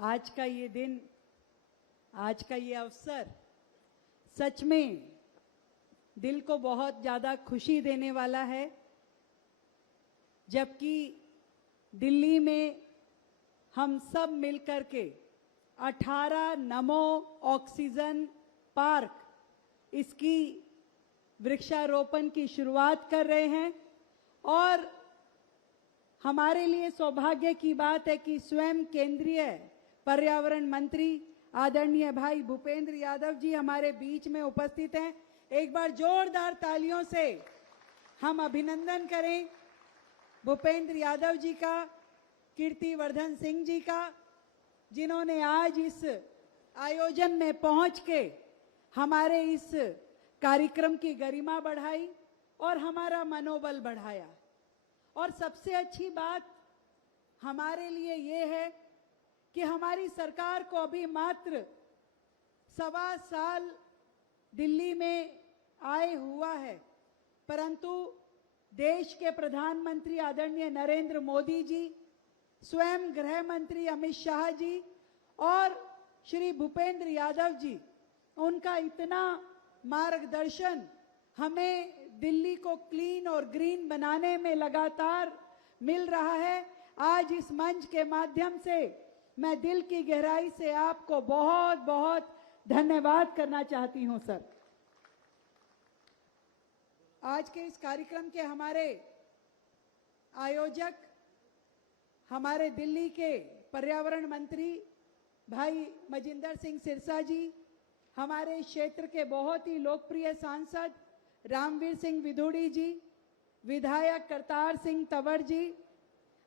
आज का ये दिन, आज का ये अवसर सच में दिल को बहुत ज़्यादा खुशी देने वाला है। जबकि दिल्ली में हम सब मिलकर के 18 नमो ऑक्सीजन पार्क इसकी वृक्षारोपण की शुरुआत कर रहे हैं और हमारे लिए सौभाग्य की बात है कि स्वयं केंद्रीय पर्यावरण मंत्री आदरणीय भाई भूपेंद्र यादव जी हमारे बीच में उपस्थित हैं। एक बार जोरदार तालियों से हम अभिनंदन करें भूपेंद्र यादव जी का, कीर्तिवर्धन सिंह जी का, जिन्होंने आज इस आयोजन में पहुंच के हमारे इस कार्यक्रम की गरिमा बढ़ाई और हमारा मनोबल बढ़ाया। और सबसे अच्छी बात हमारे लिए ये है कि हमारी सरकार को अभी मात्र 1.25 साल दिल्ली में आए हुआ है, परंतु देश के प्रधानमंत्री आदरणीय नरेंद्र मोदी जी, स्वयं गृह मंत्री अमित शाह जी और श्री भूपेंद्र यादव जी, उनका इतना मार्गदर्शन हमें दिल्ली को क्लीन और ग्रीन बनाने में लगातार मिल रहा है। आज इस मंच के माध्यम से मैं दिल की गहराई से आपको बहुत बहुत धन्यवाद करना चाहती हूं सर। आज के इस कार्यक्रम के हमारे आयोजक हमारे दिल्ली के पर्यावरण मंत्री भाई मजिंदर सिंह सिरसा जी, हमारे क्षेत्र के बहुत ही लोकप्रिय सांसद रामवीर सिंह विधुड़ी जी, विधायक करतार सिंह तंवर जी,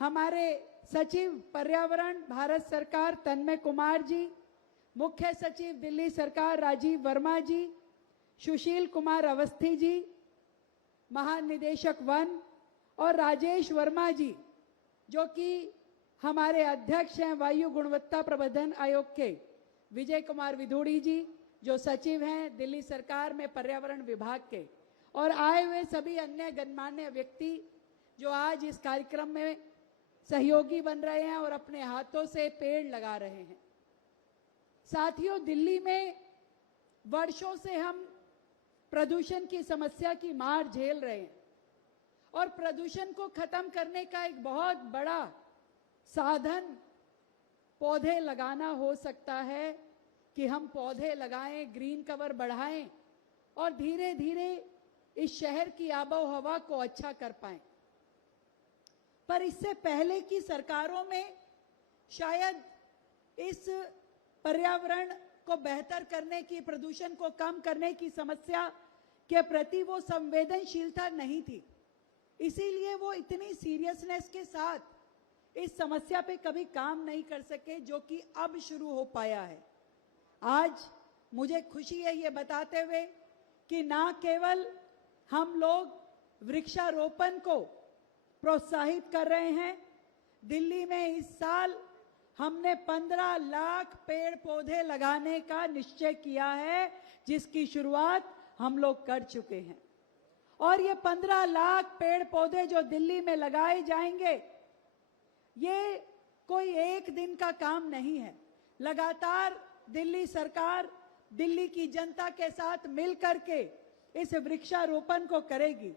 हमारे सचिव पर्यावरण भारत सरकार तन्मय कुमार जी, मुख्य सचिव दिल्ली सरकार राजीव वर्मा जी, सुशील कुमार अवस्थी जी, महानिदेशक वन और राजेश वर्मा जी, जो कि हमारे अध्यक्ष हैं वायु गुणवत्ता प्रबंधन आयोग के, विजय कुमार विधुड़ी जी, जो सचिव हैं दिल्ली सरकार में पर्यावरण विभाग के, और आए हुए सभी अन्य गणमान्य व्यक्ति जो आज इस कार्यक्रम में सहयोगी बन रहे हैं और अपने हाथों से पेड़ लगा रहे हैं। साथियों, दिल्ली में वर्षों से हम प्रदूषण की समस्या की मार झेल रहे हैं और प्रदूषण को खत्म करने का एक बहुत बड़ा साधन पौधे लगाना हो सकता है कि हम पौधे लगाएं, ग्रीन कवर बढ़ाएं और धीरे धीरे इस शहर की आबो हवा को अच्छा कर पाएं। पर इससे पहले की सरकारों में शायद इस पर्यावरण को बेहतर करने की, प्रदूषण को कम करने की समस्या के प्रति वो संवेदनशीलता नहीं थी, इसीलिए वो इतनी सीरियसनेस के साथ इस समस्या पे कभी काम नहीं कर सके, जो कि अब शुरू हो पाया है। आज मुझे खुशी है ये बताते हुए कि ना केवल हम लोग वृक्षारोपण को प्रोत्साहित कर रहे हैं, दिल्ली में इस साल हमने 15 लाख पेड़ पौधे लगाने का निश्चय किया है, जिसकी शुरुआत हम लोग कर चुके हैं। और ये 15 लाख पेड़ पौधे जो दिल्ली में लगाए जाएंगे, ये कोई एक दिन का काम नहीं है। लगातार दिल्ली सरकार दिल्ली की जनता के साथ मिलकर के इस वृक्षारोपण को करेगी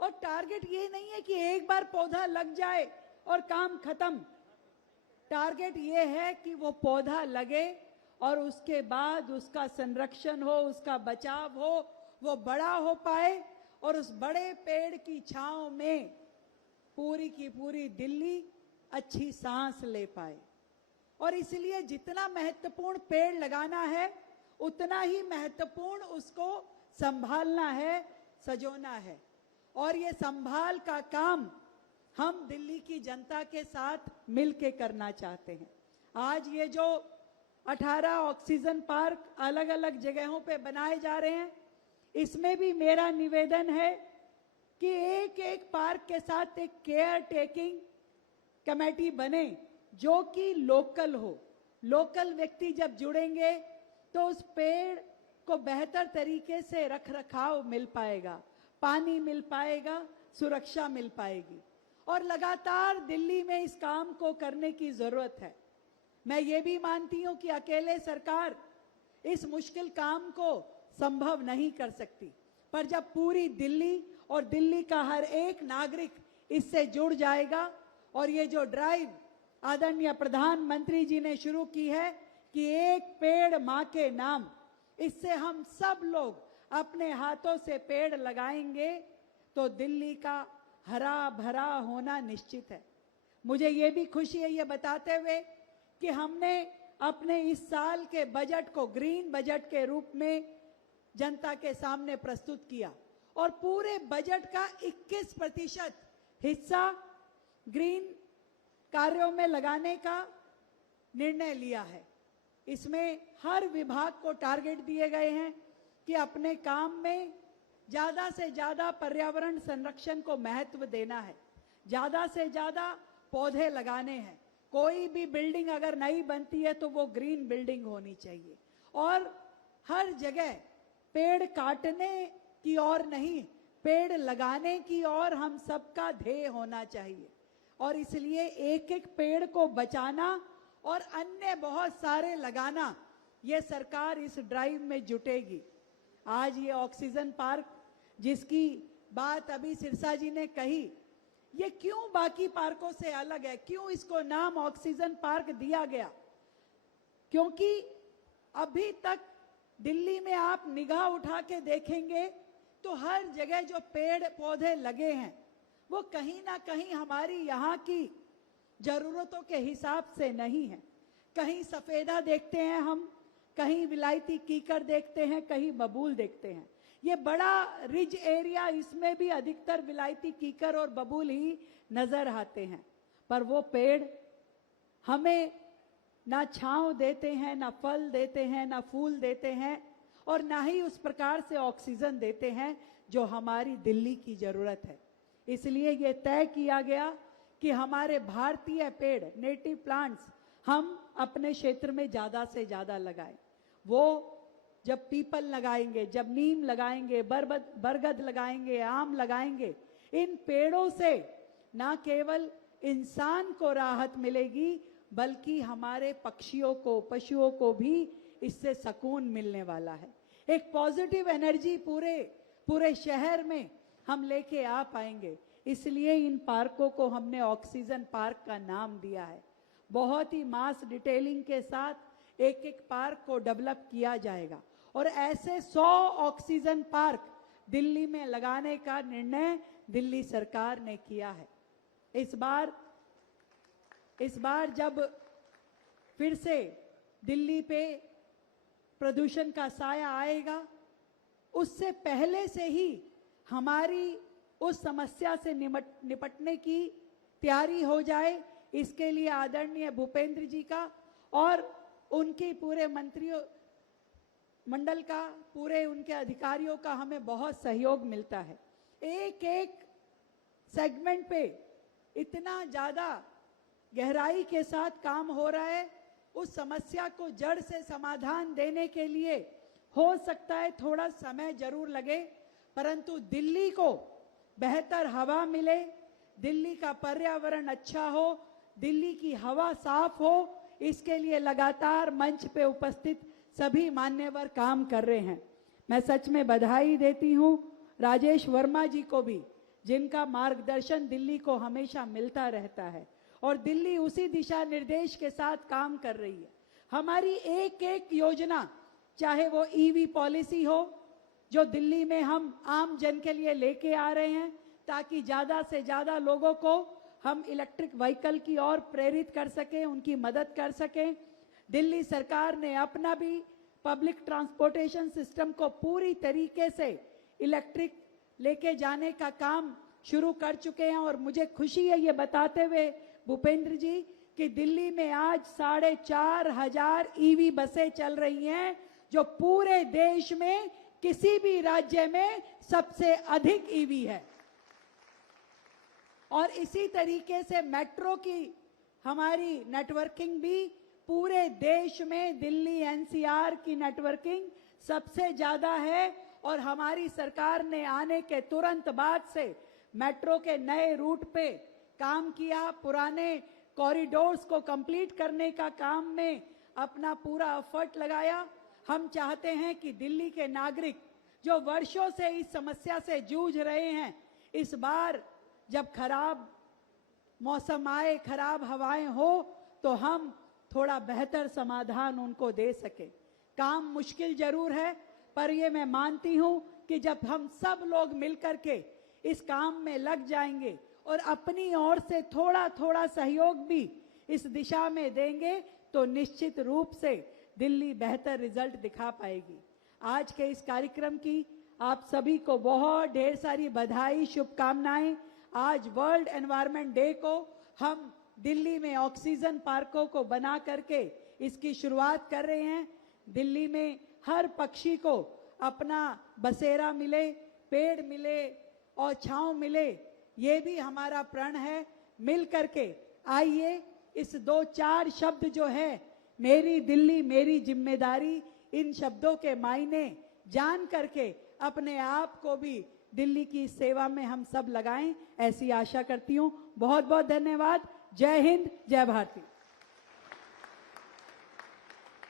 और टारगेट ये नहीं है कि एक बार पौधा लग जाए और काम खत्म। टारगेट ये है कि वो पौधा लगे और उसके बाद उसका संरक्षण हो, उसका बचाव हो, वो बड़ा हो पाए और उस बड़े पेड़ की छांव में पूरी की पूरी दिल्ली अच्छी सांस ले पाए। और इसलिए जितना महत्वपूर्ण पेड़ लगाना है, उतना ही महत्वपूर्ण उसको संभालना है, सजोना है। और ये संभाल का काम हम दिल्ली की जनता के साथ मिलके करना चाहते हैं। आज ये जो 18 ऑक्सीजन पार्क अलग अलग जगहों पे बनाए जा रहे हैं, इसमें भी मेरा निवेदन है कि एक एक पार्क के साथ एक केयर टेकिंग कमेटी बने, जो कि लोकल हो। लोकल व्यक्ति जब जुड़ेंगे तो उस पेड़ को बेहतर तरीके से रख रखाव मिल पाएगा, पानी मिल पाएगा, सुरक्षा मिल पाएगी। और लगातार दिल्ली में इस काम को करने की जरूरत है। मैं ये भी मानती हूं कि अकेले सरकार इस मुश्किल काम को संभव नहीं कर सकती, पर जब पूरी दिल्ली और दिल्ली का हर एक नागरिक इससे जुड़ जाएगा और ये जो ड्राइव आदरणीय प्रधानमंत्री जी ने शुरू की है कि एक पेड़ मां के नाम, इससे हम सब लोग अपने हाथों से पेड़ लगाएंगे तो दिल्ली का हरा भरा होना निश्चित है। मुझे ये भी खुशी है ये बताते हुए कि हमने अपने इस साल के बजट को ग्रीन बजट के रूप में जनता के सामने प्रस्तुत किया और पूरे बजट का 21% हिस्सा ग्रीन कार्यों में लगाने का निर्णय लिया है। इसमें हर विभाग को टारगेट दिए गए हैं कि अपने काम में ज्यादा से ज्यादा पर्यावरण संरक्षण को महत्व देना है, ज्यादा से ज्यादा पौधे लगाने हैं। कोई भी बिल्डिंग अगर नई बनती है तो वो ग्रीन बिल्डिंग होनी चाहिए और हर जगह पेड़ काटने की ओर नहीं, पेड़ लगाने की ओर हम सबका ध्येय होना चाहिए और इसलिए एक एक पेड़ को बचाना और अन्य बहुत सारे लगाना, ये सरकार इस ड्राइव में जुटेगी। आज ये ऑक्सीजन पार्क जिसकी बात अभी सिरसा जी ने कही, ये क्यों बाकी पार्कों से अलग है, क्यों इसको नाम ऑक्सीजन पार्क दिया गया? क्योंकि अभी तक दिल्ली में आप निगाह उठा के देखेंगे तो हर जगह जो पेड़ पौधे लगे हैं वो कहीं ना कहीं हमारी यहाँ की जरूरतों के हिसाब से नहीं है। कहीं सफेदा देखते हैं हम, कहीं विलायती कीकर देखते हैं, कहीं बबूल देखते हैं। ये बड़ा रिज एरिया, इसमें भी अधिकतर विलायती कीकर और बबूल ही नजर आते हैं, पर वो पेड़ हमें ना छांव देते हैं, ना फल देते हैं, ना फूल देते हैं और ना ही उस प्रकार से ऑक्सीजन देते हैं जो हमारी दिल्ली की जरूरत है। इसलिए ये तय किया गया कि हमारे भारतीय पेड़, नेटिव प्लांट्स, हम अपने क्षेत्र में ज्यादा से ज्यादा लगाएं। वो जब पीपल लगाएंगे, जब नीम लगाएंगे, बरगद लगाएंगे, आम लगाएंगे, इन पेड़ों से ना केवल इंसान को राहत मिलेगी बल्कि हमारे पक्षियों को, पशुओं को भी इससे सुकून मिलने वाला है। एक पॉजिटिव एनर्जी पूरे शहर में हम लेके आ पाएंगे। इसलिए इन पार्कों को हमने ऑक्सीजन पार्क का नाम दिया है। बहुत ही मास डिटेलिंग के साथ एक एक पार्क को डेवलप किया जाएगा और ऐसे 100 ऑक्सीजन पार्क दिल्ली में लगाने का निर्णय दिल्ली सरकार ने किया है। इस बार जब फिर से दिल्ली पे प्रदूषण का साया आएगा, उससे पहले से ही हमारी उस समस्या से निपटने की तैयारी हो जाए, इसके लिए आदरणीय भूपेंद्र जी का और उनके पूरे मंत्रियों मंडल का, पूरे उनके अधिकारियों का हमें बहुत सहयोग मिलता है। एक एक सेगमेंट पे इतना ज्यादा गहराई के साथ काम हो रहा है। उस समस्या को जड़ से समाधान देने के लिए हो सकता है थोड़ा समय जरूर लगे, परंतु दिल्ली को बेहतर हवा मिले, दिल्ली का पर्यावरण अच्छा हो, दिल्ली की हवा साफ हो, इसके लिए लगातार मंच पे उपस्थित सभी मान्यवर काम कर रहे हैं। मैं सच में बधाई देती हूं राजेश वर्मा जी को भी, जिनका मार्गदर्शन दिल्ली को हमेशा मिलता रहता है और दिल्ली उसी दिशा निर्देश के साथ काम कर रही है। हमारी एक एक योजना, चाहे वो ईवी पॉलिसी हो जो दिल्ली में हम आम जन के लिए लेके आ रहे हैं ताकि ज्यादा से ज्यादा लोगों को हम इलेक्ट्रिक व्हीकल की ओर प्रेरित कर सकें, उनकी मदद कर सकें। दिल्ली सरकार ने अपना भी पब्लिक ट्रांसपोर्टेशन सिस्टम को पूरी तरीके से इलेक्ट्रिक लेके जाने का काम शुरू कर चुके हैं और मुझे खुशी है ये बताते हुए भूपेंद्र जी कि दिल्ली में आज 4,500 ईवी बसें चल रही हैं, जो पूरे देश में किसी भी राज्य में सबसे अधिक ईवी है। और इसी तरीके से मेट्रो की हमारी नेटवर्किंग भी पूरे देश में दिल्ली एनसीआर की नेटवर्किंग सबसे ज्यादा है और हमारी सरकार ने आने के तुरंत बाद से मेट्रो के नए रूट पे काम किया, पुराने कॉरिडोर्स को कंप्लीट करने का काम में अपना पूरा एफर्ट लगाया। हम चाहते हैं कि दिल्ली के नागरिक जो वर्षों से इस समस्या से जूझ रहे हैं, इस बार जब खराब मौसम आए, खराब हवाएं हो, तो हम थोड़ा बेहतर समाधान उनको दे सके। काम मुश्किल जरूर है, पर ये मैं मानती हूं कि जब हम सब लोग मिलकर के इस काम में लग जाएंगे और अपनी ओर से थोड़ा थोड़ा सहयोग भी इस दिशा में देंगे, तो निश्चित रूप से दिल्ली बेहतर रिजल्ट दिखा पाएगी। आज के इस कार्यक्रम की आप सभी को बहुत ढेर सारी बधाई, शुभकामनाएं। आज वर्ल्ड एनवायरनमेंट डे को हम दिल्ली में ऑक्सीजन पार्कों को बना करके इसकी शुरुआत कर रहे हैं। दिल्ली में हर पक्षी को अपना बसेरा मिले, पेड़ मिले और छांव मिले, ये भी हमारा प्रण है। मिल करके आइए इस 2-4 शब्द जो है, मेरी दिल्ली मेरी जिम्मेदारी, इन शब्दों के मायने जान करके अपने आप को भी दिल्ली की सेवा में हम सब लगाएं, ऐसी आशा करती हूं। बहुत बहुत धन्यवाद। जय हिंद, जय भारती।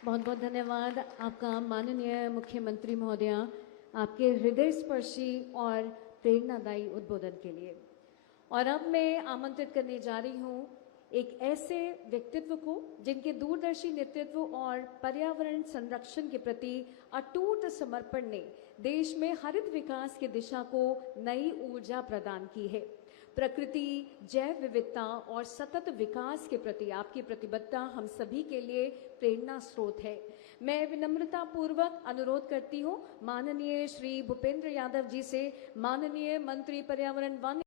बहुत बहुत धन्यवाद आपका माननीय मुख्यमंत्री महोदया, आपके हृदय स्पर्शी और प्रेरणादायी उद्बोधन के लिए। और अब मैं आमंत्रित करने जा रही हूं एक ऐसे व्यक्तित्व को जिनके दूरदर्शी नेतृत्व और पर्यावरण संरक्षण के प्रति अटूट समर्पण ने देश में हरित विकास की दिशा को नई ऊर्जा प्रदान की है। प्रकृति, जैव विविधता और सतत विकास के प्रति आपकी प्रतिबद्धता हम सभी के लिए प्रेरणा स्रोत है। मैं विनम्रता पूर्वक अनुरोध करती हूँ माननीय श्री भूपेंद्र यादव जी से, माननीय मंत्री पर्यावरण वन